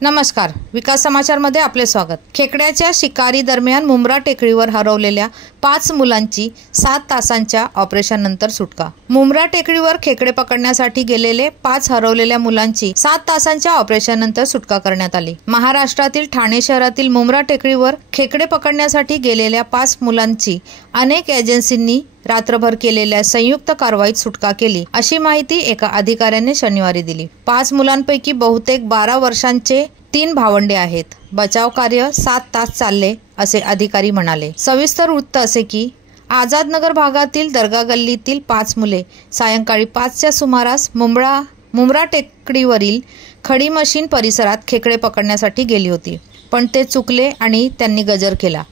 नमस्कार, विकास समाचारमध्ये आपले स्वागत। खेकड्याच्या शिकारी दरम्यान मुंब्रा टेकडीवर हरवलेल्या 5 मुलांची 7 तासांच्या ऑपरेशननंतर सुटका। मुंब्रा टेकडीवर खेकडे पकडण्यासाठी गेलेले 5 हरवलेल्या मुलांची 7 तासांच्या ऑपरेशननंतर सुटका करण्यात आली। महाराष्ट्रातील ठाणे शहरातील मुंब्रा टेकडीवर खेकडे पकडण्यासाठी गेलेल्या 5 मुलांची अनेक एजन्सींनी रात्रभर केलेल्या संयुक्त कारवाईत सुटका केली, अशी माहिती एका अधिकाऱ्याने शनिवारी दिली। 5 मुलांपैकी बहुतेक 12 वर्षांचे 3 भावंडे आहेत। बचाव कार्य 7 तास चालले, असे अधिकारी म्हणाले। सविस्तर वृत्त असे की आझादनगर भागातील दर्गा गल्लीतील 5 मुले सायंकाळी 5च्या सुमारास मुंब्रा टेकडीवरील खडी मशीन परिसरात खेकडे पकडण्यासाठी गेली होती, पण ते चुकले आणि त्यांनी गजर केला।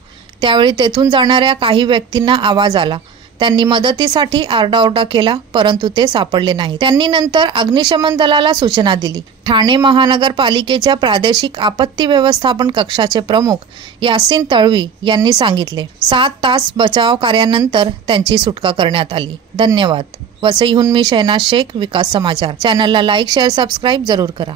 त्यावेळी तेथून जाणाऱ्या काही व्यक्तींना आवाज आला। त्यांनी मदतीसाठी आरडाओरडा केला, परंतु ते सापडले नाही। त्यांनी नंतर अग्निशमन दलाला सूचना दिली। ठाणे महानगरपालिकेच्या प्रादेशिक आपत्ती व्यवस्थापन कक्षाचे प्रमुख यासिन तळवी यांनी सांगितले, 7 तास बचाव कार्यानंतर त्यांची सुटका करण्यात आली। धन्यवाद। वसईहून मी शहनाज शेख, विकास समाचार चॅनलला लाईक, शेअर, सबस्क्राईब जरूर करा।